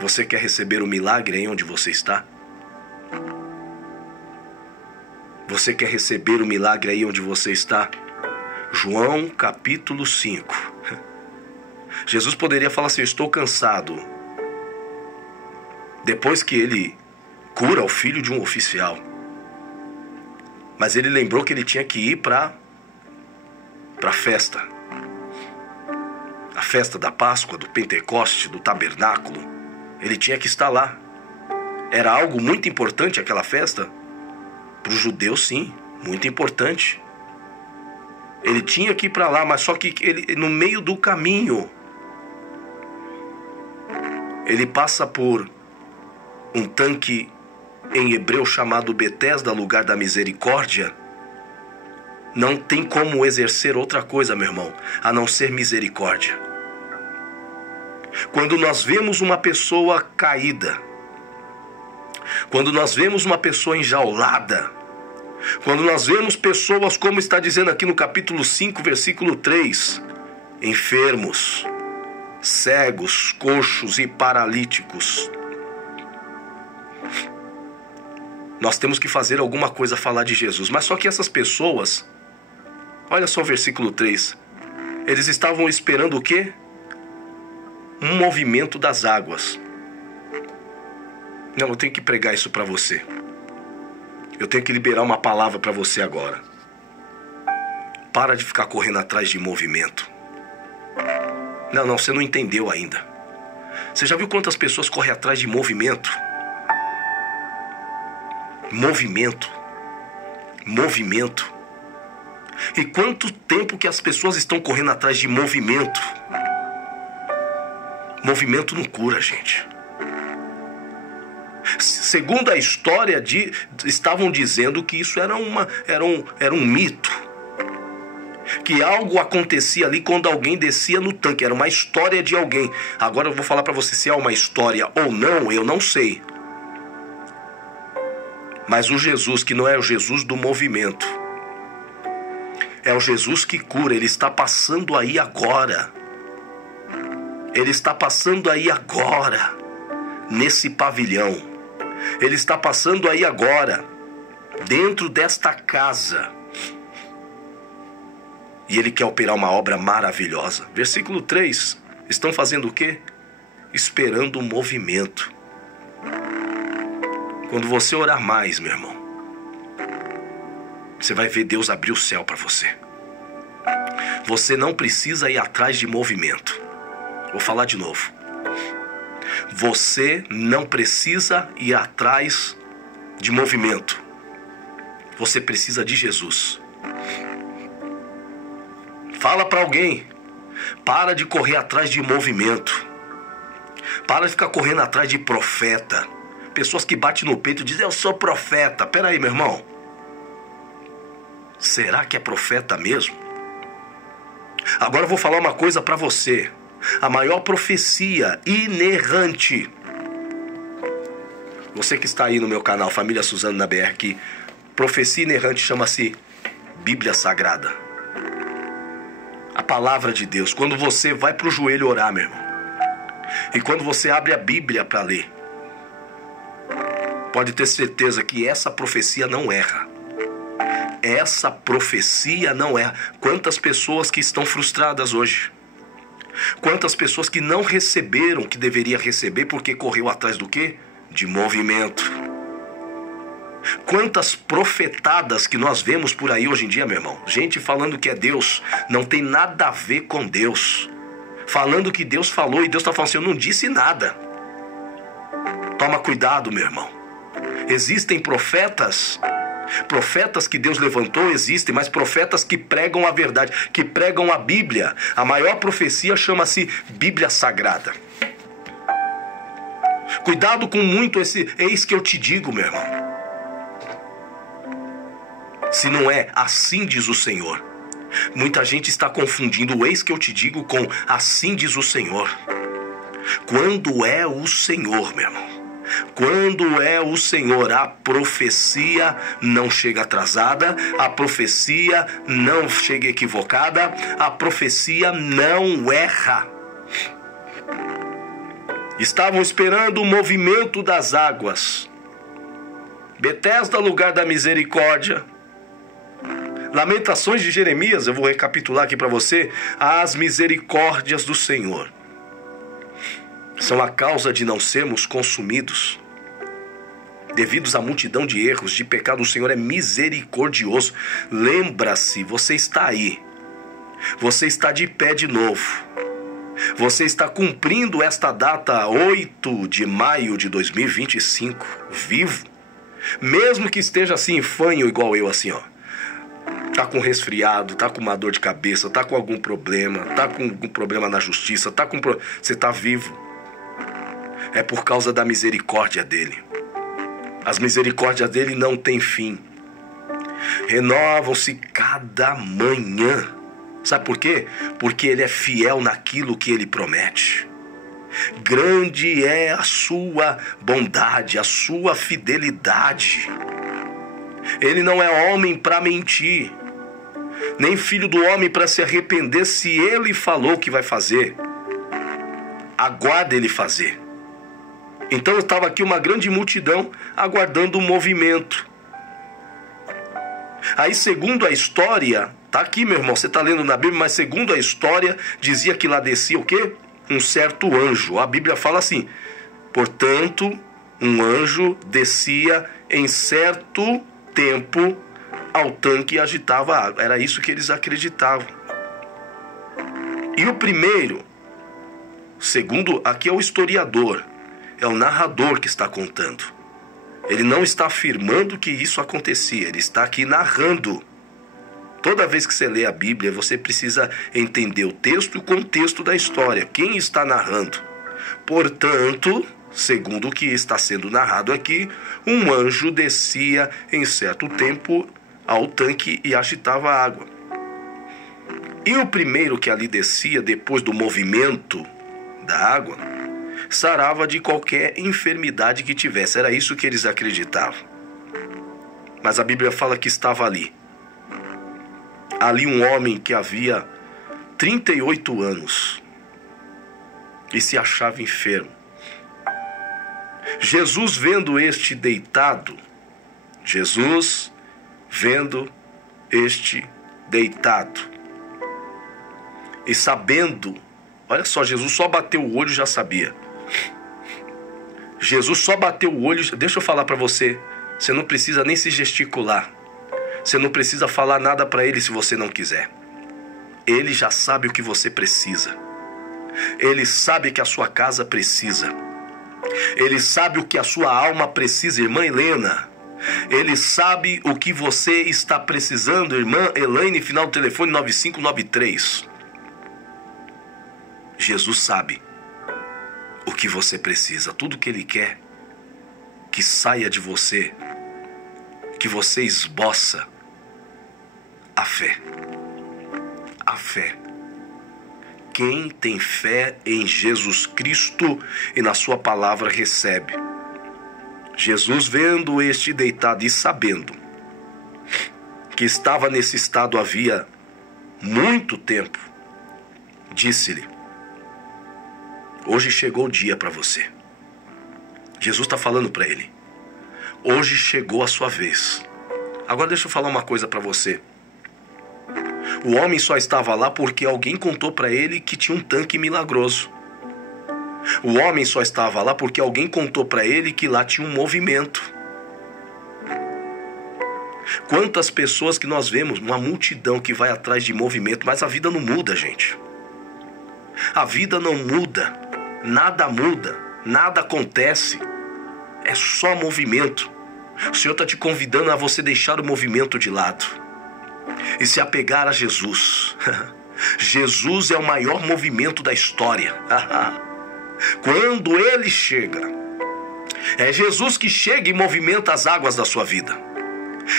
Você quer receber o milagre aí onde você está? Você quer receber o milagre aí onde você está? João capítulo 5. Jesus poderia falar assim: eu estou cansado. Depois que ele cura o filho de um oficial. Mas ele lembrou que ele tinha que ir para a festa. A festa da Páscoa, do Pentecoste, do Tabernáculo. Ele tinha que estar lá. Era algo muito importante aquela festa? Para os judeus, sim, muito importante. Ele tinha que ir para lá, mas só que ele, no meio do caminho, ele passa por um tanque em hebreu chamado Betesda, lugar da misericórdia. Não tem como exercer outra coisa, meu irmão, a não ser misericórdia. Quando nós vemos uma pessoa caída, quando nós vemos uma pessoa enjaulada, quando nós vemos pessoas, como está dizendo aqui no capítulo 5, versículo 3, enfermos, cegos, coxos e paralíticos, nós temos que fazer alguma coisa, falar de Jesus. Mas só que essas pessoas, olha só o versículo 3, eles estavam esperando o quê? Um movimento das águas. Não, eu tenho que pregar isso para você. Eu tenho que liberar uma palavra para você agora. Para de ficar correndo atrás de movimento. Não, você não entendeu ainda. Você já viu quantas pessoas correm atrás de movimento? Movimento. Movimento. E quanto tempo que as pessoas estão correndo atrás de movimento? Movimento não cura, gente. Segundo a história, estavam dizendo que isso era um mito. Que algo acontecia ali quando alguém descia no tanque. Era uma história de alguém. Agora eu vou falar para você se é uma história ou não, eu não sei. Mas o Jesus que não é o Jesus do movimento, é o Jesus que cura. Ele está passando aí agora. Ele está passando aí agora, nesse pavilhão. Ele está passando aí agora, dentro desta casa. E Ele quer operar uma obra maravilhosa. Versículo 3. Estão fazendo o quê? Esperando o movimento. Quando você orar mais, meu irmão, você vai ver Deus abrir o céu para você. Você não precisa ir atrás de movimento. Vou falar de novo. Você não precisa ir atrás de movimento. Você precisa de Jesus. Fala para alguém. Para de correr atrás de movimento. Para de ficar correndo atrás de profeta. Pessoas que batem no peito e dizem: eu sou profeta. Peraí, meu irmão. Será que é profeta mesmo? Agora eu vou falar uma coisa para você. A maior profecia inerrante. Você que está aí no meu canal, Família Suzano na BR, que profecia inerrante chama-se Bíblia Sagrada. A palavra de Deus. Quando você vai para o joelho orar, meu irmão, e quando você abre a Bíblia para ler, pode ter certeza que essa profecia não erra. Essa profecia não erra. Quantas pessoas que estão frustradas hoje? Quantas pessoas que não receberam o que deveria receber porque correu atrás do quê? De movimento. Quantas profetadas que nós vemos por aí hoje em dia, meu irmão. Gente falando que é Deus, não tem nada a ver com Deus. Falando que Deus falou e Deus está falando assim: eu não disse nada. Toma cuidado, meu irmão. Existem profetas que Deus levantou, existem, mas profetas que pregam a verdade, que pregam a Bíblia. A maior profecia chama-se Bíblia Sagrada. Cuidado com muito esse eis que eu te digo, meu irmão. Se não é assim diz o Senhor. Muita gente está confundindo o eis que eu te digo com assim diz o Senhor. Quando é o Senhor, meu irmão? Quando é o Senhor, a profecia não chega atrasada, a profecia não chega equivocada, a profecia não erra. Estavam esperando o movimento das águas. Betesda, lugar da misericórdia. Lamentações de Jeremias, eu vou recapitular aqui para você. As misericórdias do Senhor são a causa de não sermos consumidos. Devidos à multidão de erros, de pecado, o Senhor é misericordioso. Lembra-se, você está aí. Você está de pé de novo. Você está cumprindo esta data 8 de maio de 2025, vivo. Mesmo que esteja assim, fanho igual eu, assim, ó. Tá com resfriado, tá com uma dor de cabeça, tá com algum problema, tá com algum problema na justiça, você tá vivo. É por causa da misericórdia dele. As misericórdias dele não têm fim. Renovam-se cada manhã. Sabe por quê? Porque ele é fiel naquilo que ele promete. Grande é a sua bondade, a sua fidelidade. Ele não é homem para mentir, nem filho do homem para se arrepender. Se ele falou que vai fazer, aguarda ele fazer. Então estava aqui uma grande multidão aguardando o movimento. Aí, segundo a história, tá aqui, meu irmão, você está lendo na Bíblia, mas segundo a história, dizia que lá descia o quê? Um certo anjo. A Bíblia fala assim: portanto, um anjo descia em certo tempo ao tanque e agitava a água. Era isso que eles acreditavam. E o primeiro, segundo, aqui é o historiador, é o narrador que está contando. Ele não está afirmando que isso acontecia, ele está aqui narrando. Toda vez que você lê a Bíblia, você precisa entender o texto e o contexto da história. Quem está narrando? Portanto, segundo o que está sendo narrado aqui, um anjo descia em certo tempo ao tanque e agitava a água. E o primeiro que ali descia, depois do movimento da água, sarava de qualquer enfermidade que tivesse. Era isso que eles acreditavam. Mas a Bíblia fala que estava ali um homem que havia 38 anos e se achava enfermo. Jesus vendo este deitado, e sabendo, olha só, Jesus só bateu o olho e já sabia. Jesus só bateu o olho, deixa eu falar para você, você não precisa nem se gesticular. Você não precisa falar nada para ele se você não quiser. Ele já sabe o que você precisa. Ele sabe que a sua casa precisa. Ele sabe o que a sua alma precisa, irmã Helena. Ele sabe o que você está precisando, irmã Elaine, final do telefone 9593. Jesus sabe o que você precisa. Tudo que ele quer que saia de você, que você esboça a fé. A fé. Quem tem fé em Jesus Cristo e na sua palavra recebe. Jesus, vendo este deitado e sabendo que estava nesse estado havia muito tempo, disse-lhe: hoje chegou o dia para você. Jesus está falando para ele: hoje chegou a sua vez. Agora deixa eu falar uma coisa para você. O homem só estava lá porque alguém contou para ele que tinha um tanque milagroso. O homem só estava lá porque alguém contou para ele que lá tinha um movimento. Quantas pessoas que nós vemos, uma multidão que vai atrás de movimento, mas a vida não muda, gente. A vida não muda, muda, nada acontece. É só movimento. O Senhor está te convidando a você deixar o movimento de lado e se apegar a Jesus. Jesus é o maior movimento da história. Quando ele chega, é Jesus que chega e movimenta as águas da sua vida.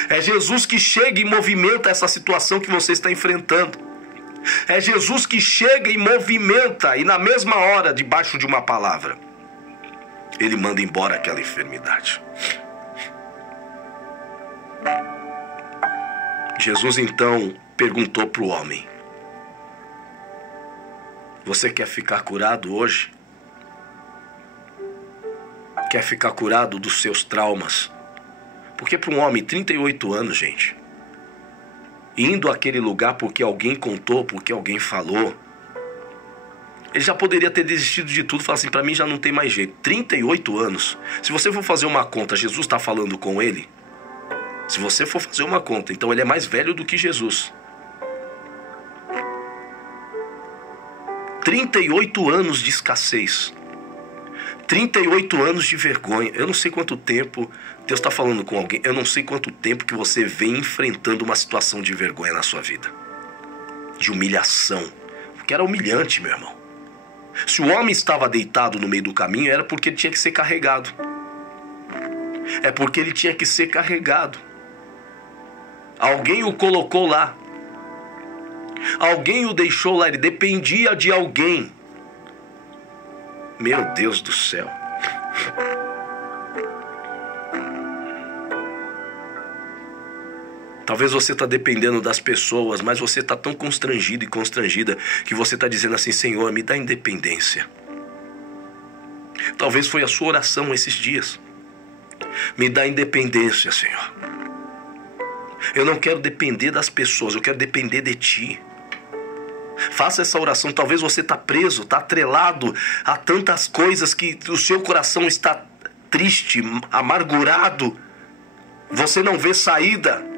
É Jesus que chega e movimenta essa situação que você está enfrentando. É Jesus que chega e movimenta, e na mesma hora, debaixo de uma palavra, ele manda embora aquela enfermidade. Jesus então perguntou para o homem: você quer ficar curado hoje? quer ficar curado dos seus traumas. Porque para um homem, 38 anos, gente, indo àquele lugar porque alguém contou, porque alguém falou, ele já poderia ter desistido de tudo, falar assim, para mim já não tem mais jeito. 38 anos. Se você for fazer uma conta, Jesus está falando com ele. Se você for fazer uma conta, então ele é mais velho do que Jesus. 38 anos de escassez. 38 anos de vergonha. Eu não sei quanto tempo Deus está falando com alguém. Eu não sei quanto tempo que você vem enfrentando uma situação de vergonha na sua vida. De humilhação. Porque era humilhante, meu irmão. Se o homem estava deitado no meio do caminho, era porque ele tinha que ser carregado. É porque ele tinha que ser carregado. Alguém o colocou lá. Alguém o deixou lá. Ele dependia de alguém. Meu Deus do céu. Talvez você está dependendo das pessoas, mas você está tão constrangido e constrangida que você está dizendo assim, Senhor, me dá independência. Talvez foi a sua oração esses dias. Me dá independência, Senhor. Eu não quero depender das pessoas, eu quero depender de Ti. Faça essa oração. Talvez você está preso, está atrelado a tantas coisas que o seu coração está triste, amargurado. Você não vê saída.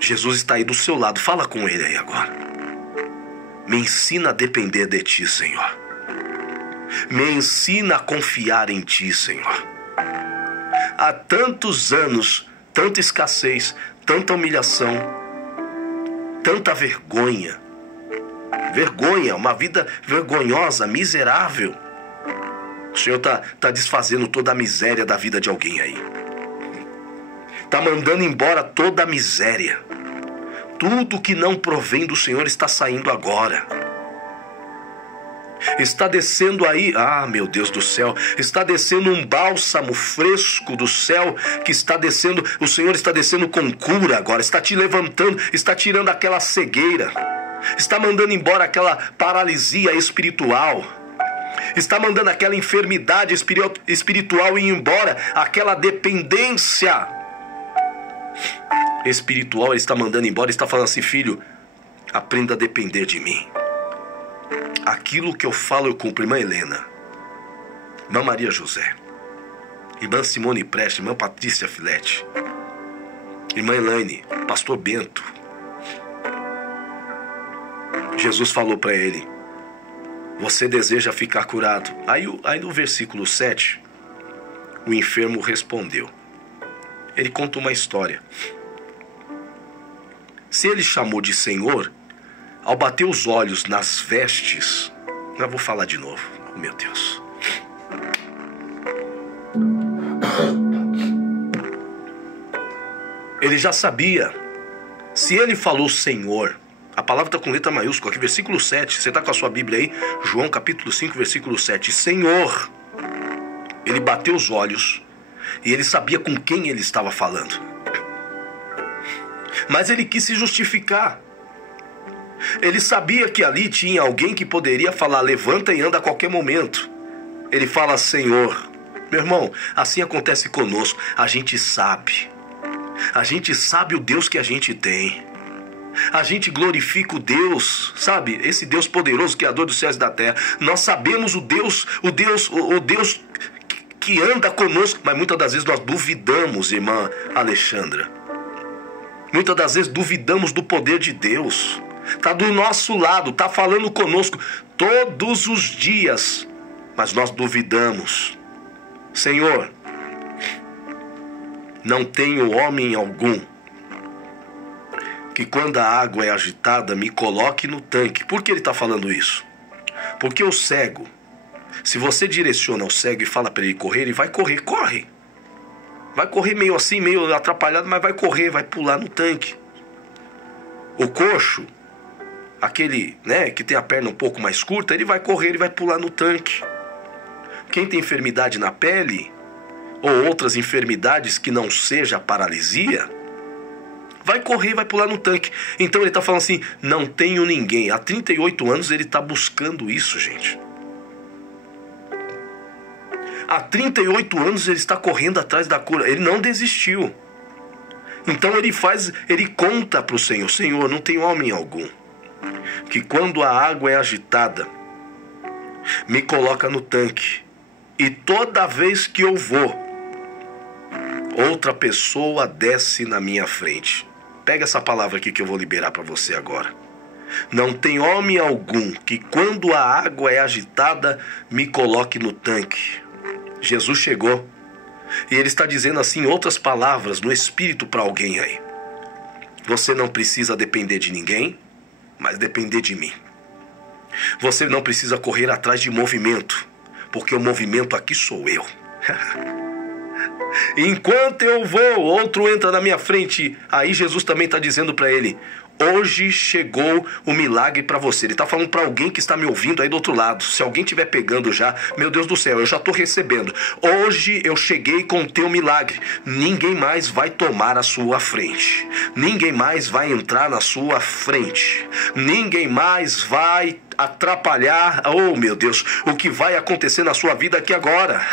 Jesus está aí do seu lado. Fala com Ele aí agora. Me ensina a depender de Ti, Senhor. Me ensina a confiar em Ti, Senhor. Há tantos anos, tanta escassez, tanta humilhação, tanta vergonha. Vergonha, uma vida vergonhosa, miserável. O Senhor está desfazendo toda a miséria da vida de alguém aí. Está mandando embora toda a miséria. Tudo que não provém do Senhor está saindo agora. Está descendo aí, meu Deus do céu, está descendo um bálsamo fresco do céu que está descendo, o Senhor está descendo com cura agora, está te levantando, está tirando aquela cegueira, está mandando embora aquela paralisia espiritual, está mandando aquela enfermidade espiritual ir embora, aquela dependência espiritual, Ele está mandando embora, está falando assim, filho, aprenda a depender de mim. Aquilo que eu falo eu cumpro. Irmã Helena, irmã Maria José, irmã Simone Preste, irmã Patrícia Filete, irmã Elaine, pastor Bento. Jesus falou para ele, você deseja ficar curado? Aí no versículo 7, o enfermo respondeu. Ele conta uma história. Se ele chamou de Senhor, ao bater os olhos nas vestes, eu vou falar de novo, oh, meu Deus. Ele já sabia, se ele falou Senhor, a palavra está com letra maiúscula, aqui versículo 7, você está com a sua Bíblia aí, João capítulo 5, versículo 7, Senhor, ele bateu os olhos e ele sabia com quem ele estava falando. Mas ele quis se justificar. Ele sabia que ali tinha alguém que poderia falar, levanta e anda a qualquer momento. Ele fala, Senhor. Meu irmão, assim acontece conosco. A gente sabe o Deus que a gente tem. A gente glorifica o Deus, sabe? Esse Deus poderoso, Criador dos céus e da terra. Nós sabemos o Deus que anda conosco, mas muitas das vezes nós duvidamos, irmã Alexandra. Muitas das vezes duvidamos do poder de Deus. Está do nosso lado, está falando conosco todos os dias, mas nós duvidamos. Senhor, não tenho homem algum que quando a água é agitada me coloque no tanque. Por que ele está falando isso? Porque o cego, se você direciona o cego e fala para ele correr, ele vai correr, corre. Vai correr meio assim, meio atrapalhado, mas vai correr, vai pular no tanque. O coxo, aquele, né, que tem a perna um pouco mais curta, ele vai correr, ele vai pular no tanque. Quem tem enfermidade na pele, ou outras enfermidades que não seja a paralisia, vai correr, vai pular no tanque. Então ele está falando assim, não tenho ninguém. Há 38 anos ele está buscando isso, gente. Há 38 anos ele está correndo atrás da cura. Ele não desistiu. Então ele conta para o Senhor: Senhor, não tem homem algum que quando a água é agitada, me coloca no tanque. E toda vez que eu vou, outra pessoa desce na minha frente. Pega essa palavra aqui que eu vou liberar para você agora. Não tem homem algum que quando a água é agitada, me coloque no tanque. Jesus chegou. E ele está dizendo assim, em outras palavras, no Espírito para alguém aí. Você não precisa depender de ninguém, mas depender de mim. Você não precisa correr atrás de movimento, porque o movimento aqui sou eu. Enquanto eu vou, outro entra na minha frente. Aí Jesus também está dizendo para ele: hoje chegou o milagre para você. Ele está falando para alguém que está me ouvindo aí do outro lado. Se alguém estiver pegando já, meu Deus do céu, eu já estou recebendo. Hoje eu cheguei com o teu milagre. Ninguém mais vai tomar a sua frente. Ninguém mais vai entrar na sua frente. Ninguém mais vai atrapalhar, oh meu Deus, o que vai acontecer na sua vida aqui agora.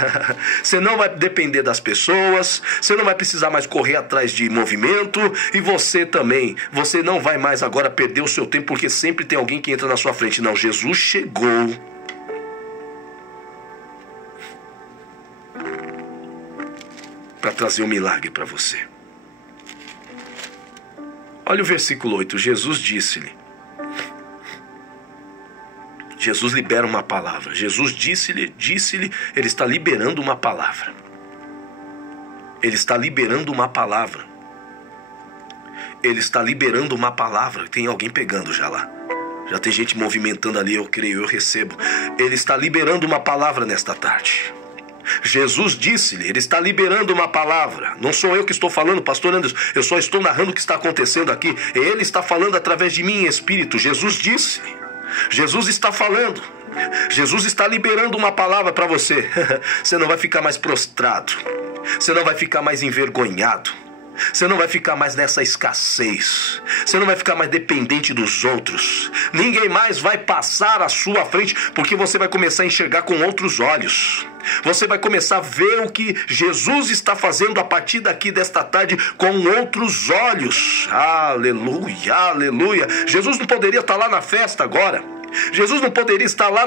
Você não vai depender das pessoas, você não vai precisar mais correr atrás de movimento, e você também, você não vai mais agora perder o seu tempo, porque sempre tem alguém que entra na sua frente. Não, Jesus chegou. Para trazer um milagre para você. Olha o versículo 8, Jesus disse-lhe. Jesus libera uma palavra. Jesus disse-lhe, ele está liberando uma palavra. Ele está liberando uma palavra. Ele está liberando uma palavra. Tem alguém pegando já lá. Já tem gente movimentando ali, eu creio, eu recebo. Ele está liberando uma palavra nesta tarde. Jesus disse-lhe, ele está liberando uma palavra. Não sou eu que estou falando, pastor Anderson. Eu só estou narrando o que está acontecendo aqui. Ele está falando através de mim em espírito. Jesus disse. Jesus está falando. Jesus está liberando uma palavra para você. Você não vai ficar mais prostrado. Você não vai ficar mais envergonhado. Você não vai ficar mais nessa escassez. Você não vai ficar mais dependente dos outros. Ninguém mais vai passar à sua frente, porque você vai começar a enxergar com outros olhos. Você vai começar a ver o que Jesus está fazendo a partir daqui desta tarde com outros olhos. Aleluia, aleluia. Jesus não poderia estar lá na festa agora. Jesus não poderia estar lá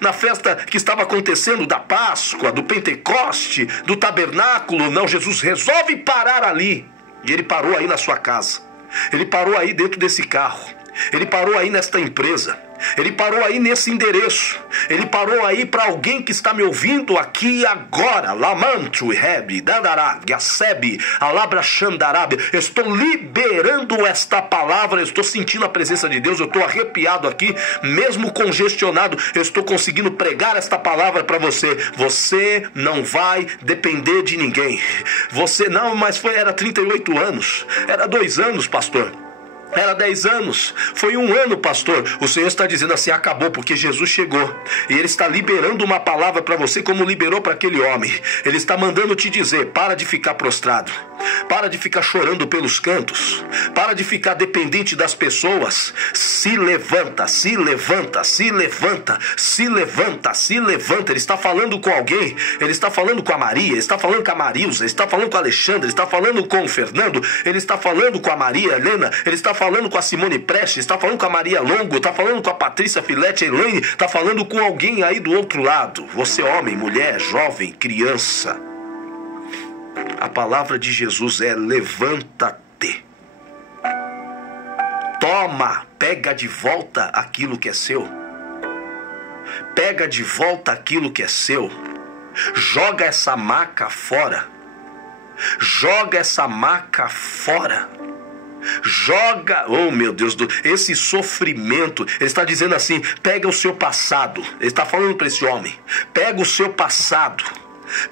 na festa que estava acontecendo da Páscoa, do Pentecoste, do tabernáculo. Não, Jesus resolve parar ali. E ele parou aí na sua casa. Ele parou aí dentro desse carro. Ele parou aí nesta empresa. Ele parou aí nesse endereço. Ele parou aí para alguém que está me ouvindo aqui agora. Lamantu, Reb, Dandará, Gasseb, Alabra Xandarab. Eu estou liberando esta palavra. Eu estou sentindo a presença de Deus. Eu estou arrepiado aqui, mesmo congestionado. Eu estou conseguindo pregar esta palavra para você. Você não vai depender de ninguém. Você não, mas era 38 anos. Era 2 anos, pastor. Era 10 anos, foi 1 ano, pastor. O Senhor está dizendo assim, acabou, porque Jesus chegou. E Ele está liberando uma palavra para você, como liberou para aquele homem. Ele está mandando te dizer, para de ficar prostrado. Para de ficar chorando pelos cantos. Para de ficar dependente das pessoas. Se levanta, se levanta, se levanta, se levanta, se levanta. Ele está falando com alguém. Ele está falando com a Maria, ele está falando com a Marilza, ele está falando com o Alexandre, ele está falando com o Fernando, ele está falando com a Maria Helena, ele está falando com a Simone Prestes, está falando com a Maria Longo, está falando com a Patrícia Filete, a Elaine, está falando com alguém aí do outro lado. Você, homem, mulher, jovem, criança. A palavra de Jesus é levanta-te. Toma, pega de volta aquilo que é seu. Pega de volta aquilo que é seu. Joga essa maca fora. Joga essa maca fora. Joga, oh meu Deus, esse sofrimento. Ele está dizendo assim, pega o seu passado. Ele está falando para esse homem, pega o seu passado.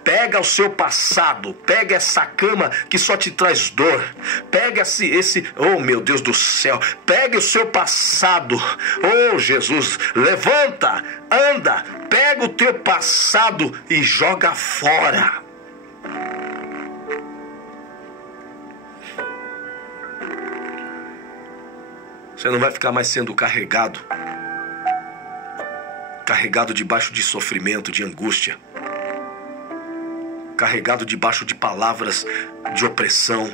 Pega o seu passado, pega essa cama que só te traz dor, pega esse, oh meu Deus do céu, pega o seu passado, oh Jesus, levanta, anda, pega o teu passado e joga fora. Você não vai ficar mais sendo carregado debaixo de sofrimento, de angústia. carregado debaixo de palavras de opressão.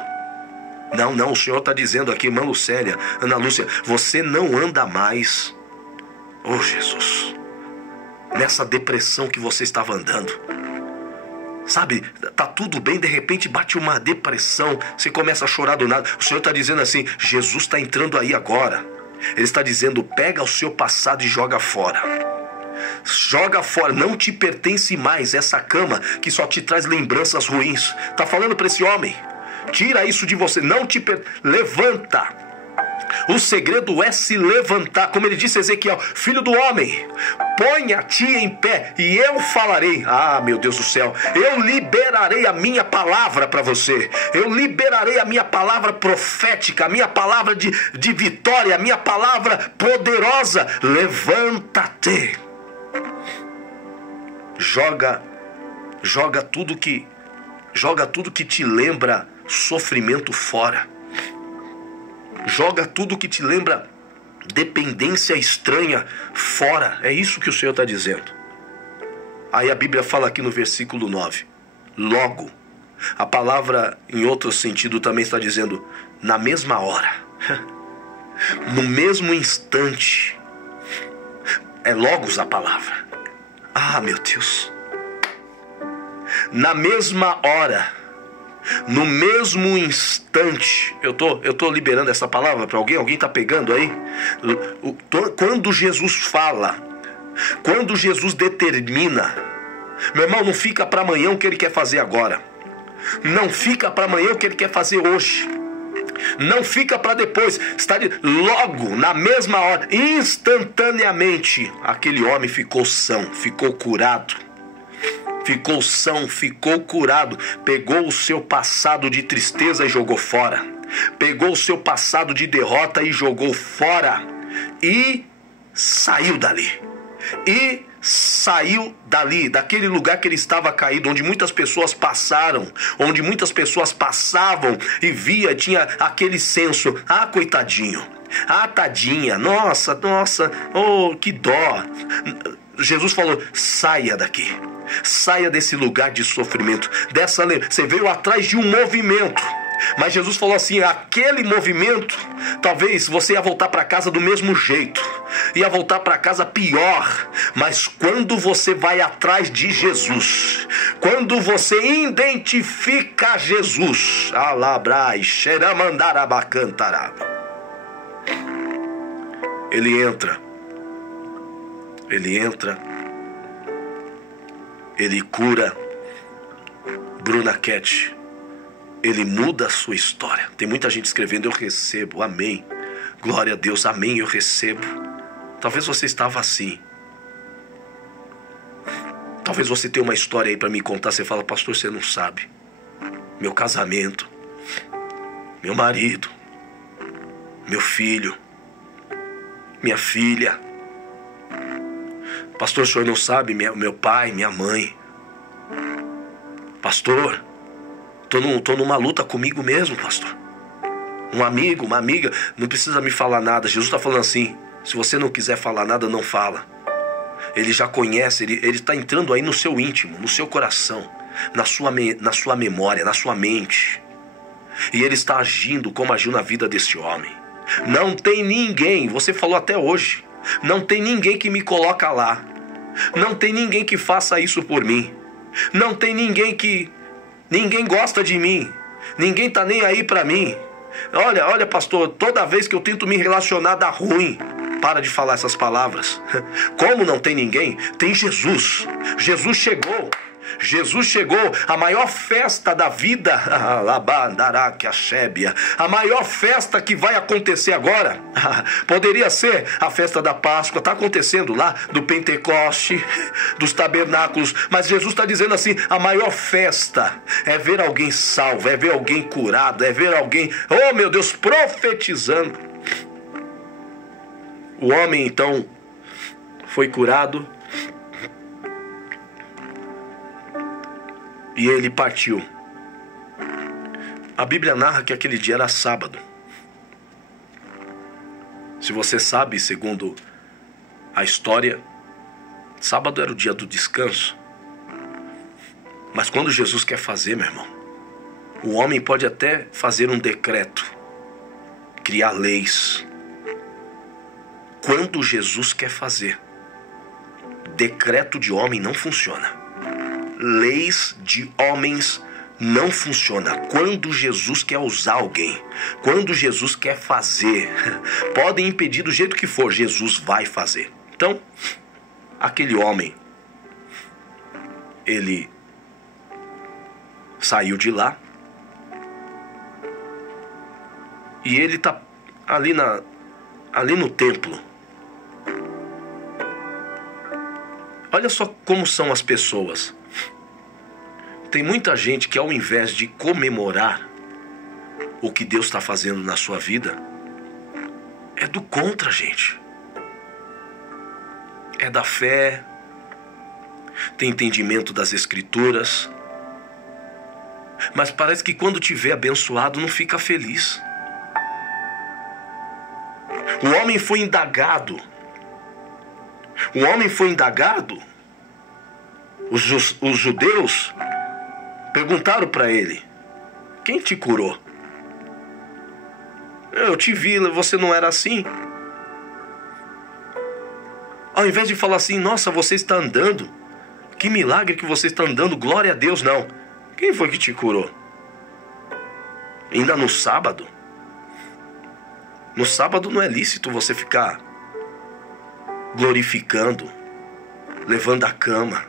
Não, o Senhor está dizendo aqui, irmã Lucélia, Ana Lúcia, você não anda mais, oh Jesus, nessa depressão que você estava andando. Sabe, tá tudo bem, de repente bate uma depressão, você começa a chorar do nada. O Senhor está dizendo assim, Jesus está entrando aí agora. Ele está dizendo, pega o seu passado e joga fora. Joga fora, não te pertence mais essa cama que só te traz lembranças ruins. Tá falando para esse homem, tira isso de você, não te levanta. O segredo é se levantar, como ele disse a Ezequiel, filho do homem, ponha-te em pé e eu falarei. Ah, meu Deus do céu, eu liberarei a minha palavra para você. Eu liberarei a minha palavra profética, a minha palavra de vitória, a minha palavra poderosa. Levanta-te. Joga tudo que te lembra sofrimento fora. Joga tudo que te lembra dependência estranha fora. É isso que o Senhor está dizendo. Aí a Bíblia fala aqui no versículo 9. Logo. A palavra em outro sentido também está dizendo na mesma hora. No mesmo instante. É logos a palavra. Ah, meu Deus. Na mesma hora. No mesmo instante, eu tô liberando essa palavra para alguém? Alguém está pegando aí? Quando Jesus fala, quando Jesus determina, meu irmão, não fica para amanhã o que ele quer fazer agora. Não fica para amanhã o que ele quer fazer hoje. Não fica para depois. Está logo, na mesma hora, instantaneamente, aquele homem ficou são, ficou curado. Ficou são, ficou curado, pegou o seu passado de tristeza e jogou fora. Pegou o seu passado de derrota e jogou fora. E saiu dali. Daquele lugar que ele estava caído, onde muitas pessoas passaram, onde muitas pessoas passavam e tinha aquele senso, ah, coitadinho, ah, tadinha, nossa, oh, que dó. Jesus falou, saia daqui. Saia desse lugar de sofrimento. Você veio atrás de um movimento. Mas Jesus falou assim, aquele movimento, talvez você ia voltar para casa do mesmo jeito. Ia voltar para casa pior. Mas quando você vai atrás de Jesus, quando você identifica Jesus, alabrai, xeramandarabacantará, Ele entra, ele cura Bruna Cat, ele muda a sua história. Tem muita gente escrevendo, eu recebo, amém, glória a Deus, amém, eu recebo. Talvez você estava assim. Talvez você tenha uma história aí para me contar. Você fala, pastor, você não sabe. Meu casamento, meu marido, meu filho, minha filha. Pastor, o senhor não sabe, meu pai, minha mãe. Pastor, tô numa luta comigo mesmo, pastor. Um amigo, uma amiga, não precisa me falar nada. Jesus está falando assim, se você não quiser falar nada, não fala. Ele já conhece, ele está entrando aí no seu íntimo, no seu coração, na sua memória, na sua mente. E ele está agindo como agiu na vida desse homem. Não tem ninguém, você falou até hoje, não tem ninguém que me coloca lá. Não tem ninguém que faça isso por mim. Não tem ninguém gosta de mim. Ninguém tá nem aí pra mim. Olha, pastor, toda vez que eu tento me relacionar dá ruim. Para de falar essas palavras. Como não tem ninguém? Tem Jesus. Jesus chegou. Jesus chegou, a maior festa da vida, a maior festa que vai acontecer agora, poderia ser a festa da Páscoa, está acontecendo lá, do Pentecoste, dos tabernáculos, mas Jesus está dizendo assim, a maior festa é ver alguém salvo, é ver alguém curado, é ver alguém, oh meu Deus, profetizando. O homem então foi curado, e ele partiu. A Bíblia narra que aquele dia era sábado. Se você sabe, segundo a história, sábado era o dia do descanso. Mas quando Jesus quer fazer, meu irmão, o homem pode até fazer um decreto, criar leis. Quando Jesus quer fazer, decreto de homem não funciona. Leis de homens não funciona. Quando Jesus quer usar alguém, quando Jesus quer fazer, podem impedir do jeito que for, Jesus vai fazer. Então, aquele homem, ele saiu de lá e ele está ali no templo. Olha só como são as pessoas. Tem muita gente que, ao invés de comemorar o que Deus está fazendo na sua vida, é do contra, gente. É da fé, tem entendimento das Escrituras, mas parece que quando te vê abençoado não fica feliz. O homem foi indagado. Os judeus perguntaram para ele: quem te curou? Eu te vi, você não era assim. Ao invés de falar assim: nossa, você está andando, que milagre que você está andando, glória a Deus, não. Quem foi que te curou? Ainda no sábado? No sábado não é lícito você ficar glorificando, levando a cama.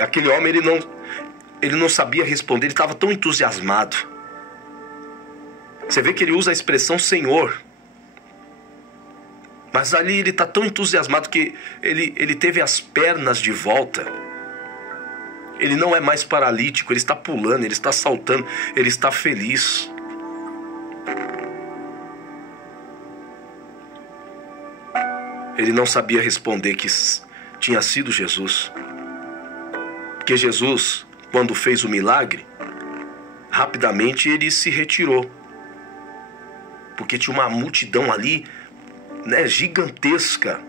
Aquele homem, ele não sabia responder, ele estava tão entusiasmado. Você vê que ele usa a expressão Senhor. Mas ali ele está tão entusiasmado que ele teve as pernas de volta. Ele não é mais paralítico, ele está pulando, ele está saltando, ele está feliz. Ele não sabia responder que tinha sido Jesus. Porque Jesus, quando fez o milagre, rapidamente ele se retirou. Porque tinha uma multidão ali, né, gigantesca.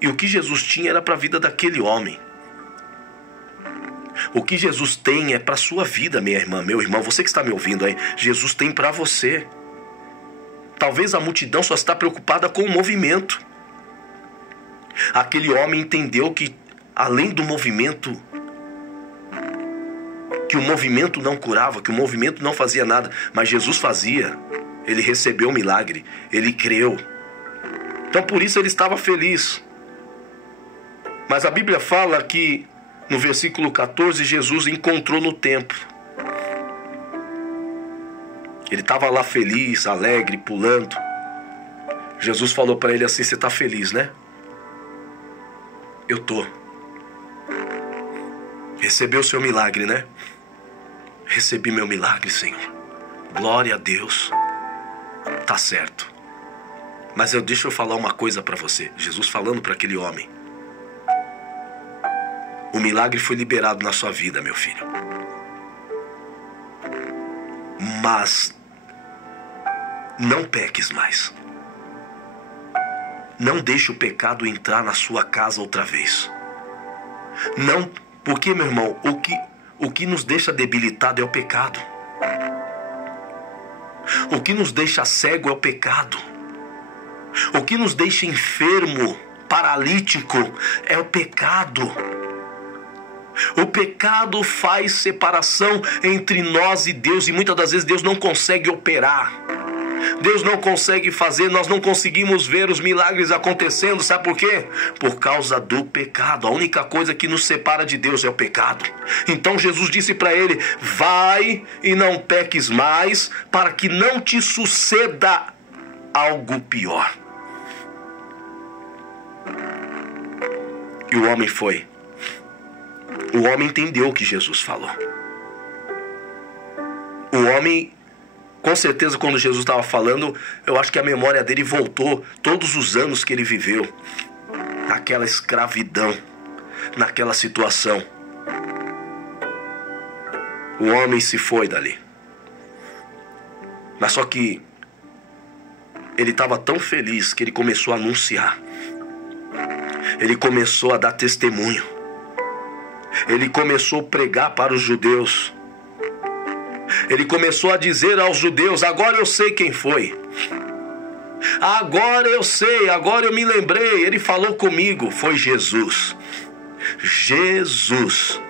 E o que Jesus tinha era para a vida daquele homem. O que Jesus tem é para a sua vida, minha irmã, meu irmão. Você que está me ouvindo aí, Jesus tem para você. Talvez a multidão só está preocupada com o movimento. Aquele homem entendeu que, além do movimento, que o movimento não curava, que o movimento não fazia nada, mas Jesus fazia. Ele recebeu o milagre, ele creu. Então por isso ele estava feliz. Mas a Bíblia fala que no versículo 14, Jesus encontrou no templo. Ele estava lá feliz, alegre, pulando. Jesus falou para ele assim: você está feliz, né? Eu tô. Recebeu o seu milagre, né? Recebi meu milagre, Senhor. Glória a Deus. Tá certo. Mas deixa eu falar uma coisa para você. Jesus falando para aquele homem: o milagre foi liberado na sua vida, meu filho. Mas não peques mais. Não deixe o pecado entrar na sua casa outra vez. Não, porque, meu irmão, o que nos deixa debilitado é o pecado. O que nos deixa cego é o pecado. O que nos deixa enfermo, paralítico, é o pecado. O pecado faz separação entre nós e Deus, e muitas das vezes Deus não consegue operar. Deus não consegue fazer, nós não conseguimos ver os milagres acontecendo. Sabe por quê? Por causa do pecado. A única coisa que nos separa de Deus é o pecado. Então Jesus disse para ele: vai e não peques mais, para que não te suceda algo pior. E o homem foi. O homem entendeu o que Jesus falou. O homem, com certeza, quando Jesus estava falando, eu acho que a memória dele voltou todos os anos que ele viveu naquela escravidão, naquela situação. O homem se foi dali. Mas só que ele estava tão feliz que ele começou a anunciar. ele começou a dar testemunho. Ele começou a pregar para os judeus. Ele começou a dizer aos judeus: agora eu sei quem foi. Agora eu sei, agora eu me lembrei. Ele falou comigo, foi Jesus. Jesus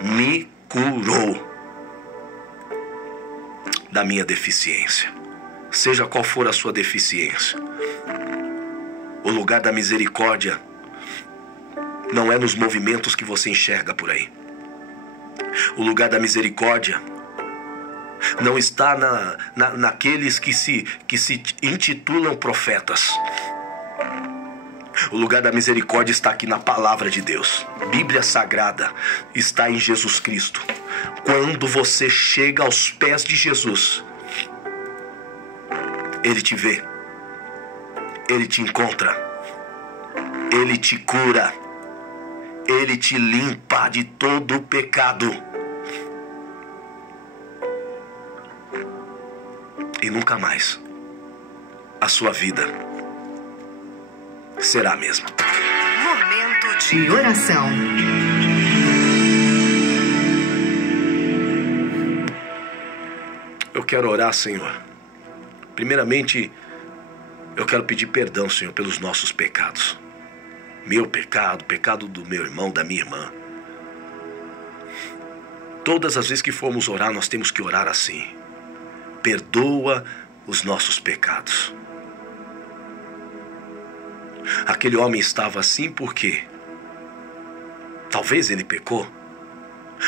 me curou da minha deficiência. Seja qual for a sua deficiência, o lugar da misericórdia não é nos movimentos que você enxerga por aí. O lugar da misericórdia não está naqueles que se intitulam profetas. O lugar da misericórdia está aqui na palavra de Deus. Bíblia Sagrada está em Jesus Cristo. Quando você chega aos pés de Jesus, Ele te vê, Ele te encontra, Ele te cura, Ele te limpa de todo o pecado. E nunca mais a sua vida será a mesma. Momento de oração. Eu quero orar, Senhor. Primeiramente, eu quero pedir perdão, Senhor, pelos nossos pecados. Meu pecado, pecado do meu irmão, da minha irmã. Todas as vezes que formos orar, nós temos que orar assim: perdoa os nossos pecados. Aquele homem estava assim porque talvez ele pecou,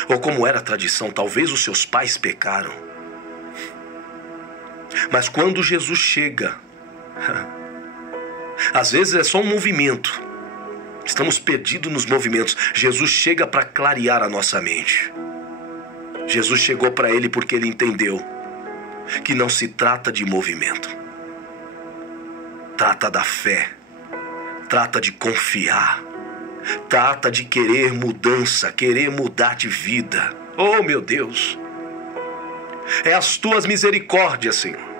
ou como era a tradição, talvez os seus pais pecaram. Mas quando Jesus chega, às vezes é só um movimento, estamos perdidos nos movimentos. Jesus chega para clarear a nossa mente. Jesus chegou para ele porque ele entendeu que não se trata de movimento, trata da fé, trata de confiar, trata de querer mudança, querer mudar de vida. Oh, meu Deus, é as tuas misericórdias, Senhor.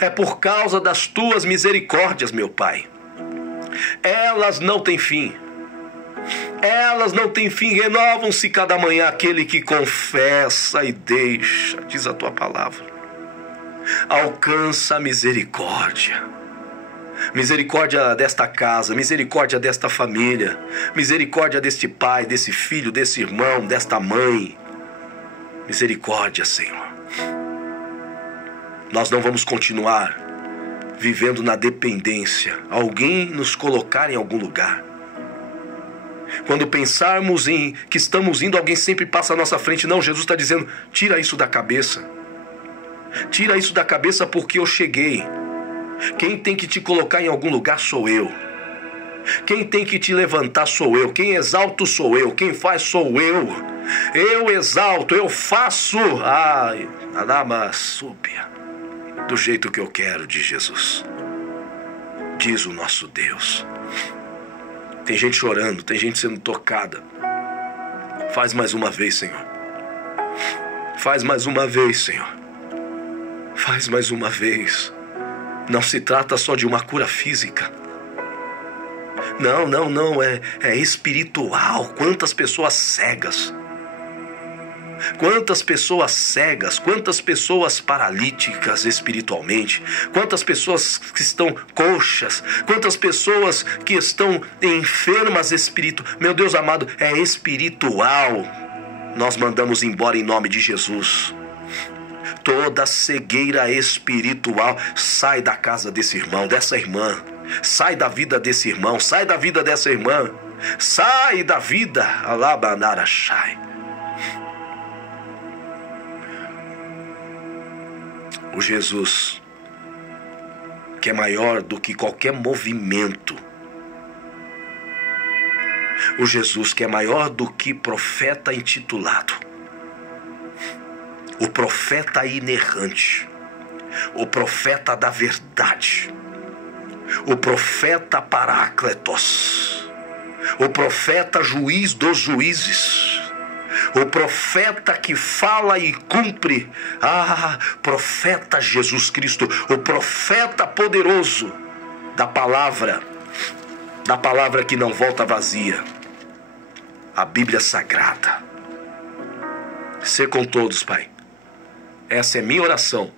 É por causa das tuas misericórdias, meu Pai. Elas não têm fim. Elas não têm fim, renovam-se cada manhã. Aquele que confessa e deixa, diz a tua palavra, alcança a misericórdia. Misericórdia desta casa, misericórdia desta família, misericórdia deste pai, desse filho, desse irmão, desta mãe. Misericórdia, Senhor. Nós não vamos continuar vivendo na dependência, alguém nos colocar em algum lugar. Quando pensarmos em que estamos indo, alguém sempre passa à nossa frente. Não, Jesus está dizendo: tira isso da cabeça. Tira isso da cabeça, porque eu cheguei. Quem tem que te colocar em algum lugar sou eu. Quem tem que te levantar sou eu. Quem exalto sou eu. Quem faz sou eu. Eu exalto, eu faço. Ai, alama súbia, do jeito que eu quero, de Jesus. Diz o nosso Deus. Tem gente chorando, tem gente sendo tocada. Faz mais uma vez, Senhor. Faz mais uma vez, Senhor. Faz mais uma vez. Não se trata só de uma cura física. Não, é espiritual. Quantas pessoas cegas. Quantas pessoas cegas, quantas pessoas paralíticas espiritualmente, quantas pessoas que estão coxas, quantas pessoas que estão enfermas espiritualmente. Meu Deus amado, é espiritual. Nós mandamos embora em nome de Jesus. Toda cegueira espiritual sai da casa desse irmão, dessa irmã. Sai da vida desse irmão, sai da vida dessa irmã. Sai da vida. Alabanarachai. O Jesus, que é maior do que qualquer movimento. O Jesus que é maior do que profeta intitulado. O profeta inerrante. O profeta da verdade. O profeta Parácletos. O profeta juiz dos juízes. O profeta que fala e cumpre. Profeta Jesus Cristo. O profeta poderoso da palavra. da palavra que não volta vazia, a Bíblia Sagrada. Ser com todos, Pai. Essa é minha oração.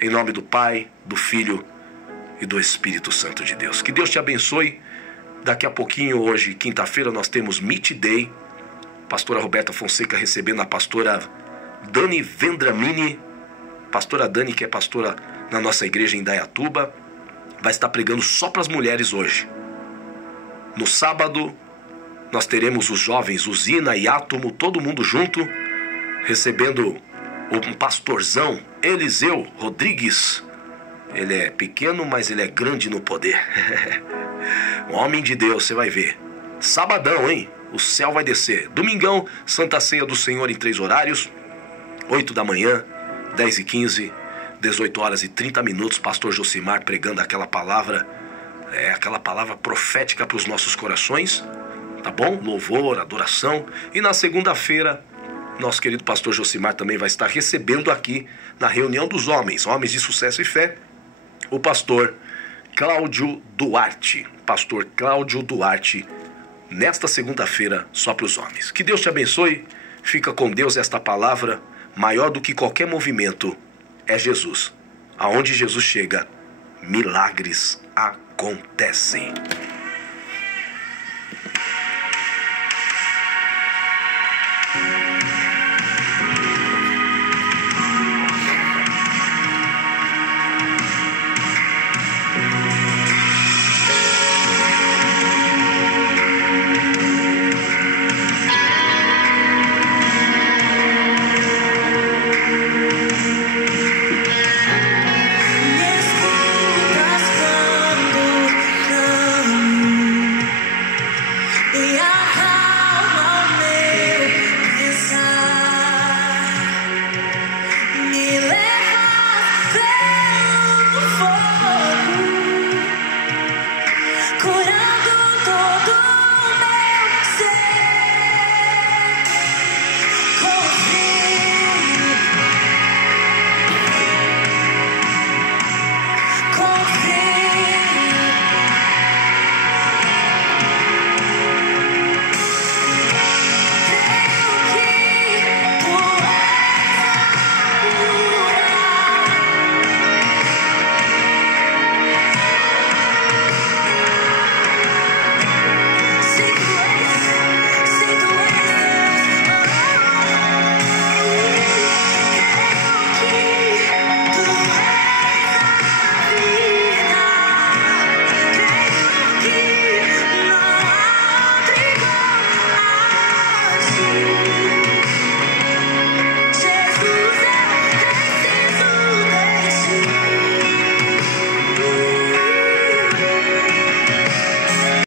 Em nome do Pai, do Filho e do Espírito Santo de Deus. Que Deus te abençoe. Daqui a pouquinho, hoje, quinta-feira, nós temos Meet Day. Pastora Roberta Fonseca recebendo a pastora Dani Vendramini. Pastora Dani, que é pastora na nossa igreja em Indaiatuba, vai estar pregando só para as mulheres hoje. No sábado, nós teremos os jovens Usina e Átomo, todo mundo junto, recebendo um pastorzão, Eliseu Rodrigues. Ele é pequeno, mas ele é grande no poder. Um homem de Deus, você vai ver. Sabadão, hein? O céu vai descer. Domingão, Santa Ceia do Senhor em 3 horários. 8 da manhã, 10h15, 18h30. Pastor Josimar pregando aquela palavra, aquela palavra profética para os nossos corações. Tá bom? Louvor, adoração. E na segunda-feira, nosso querido pastor Josimar também vai estar recebendo aqui na reunião dos homens de sucesso e fé, o pastor Cláudio Duarte. Pastor Cláudio Duarte, nesta segunda-feira, só para os homens. Que Deus te abençoe. Fica com Deus. Esta palavra, maior do que qualquer movimento, é Jesus. Aonde Jesus chega, milagres acontecem.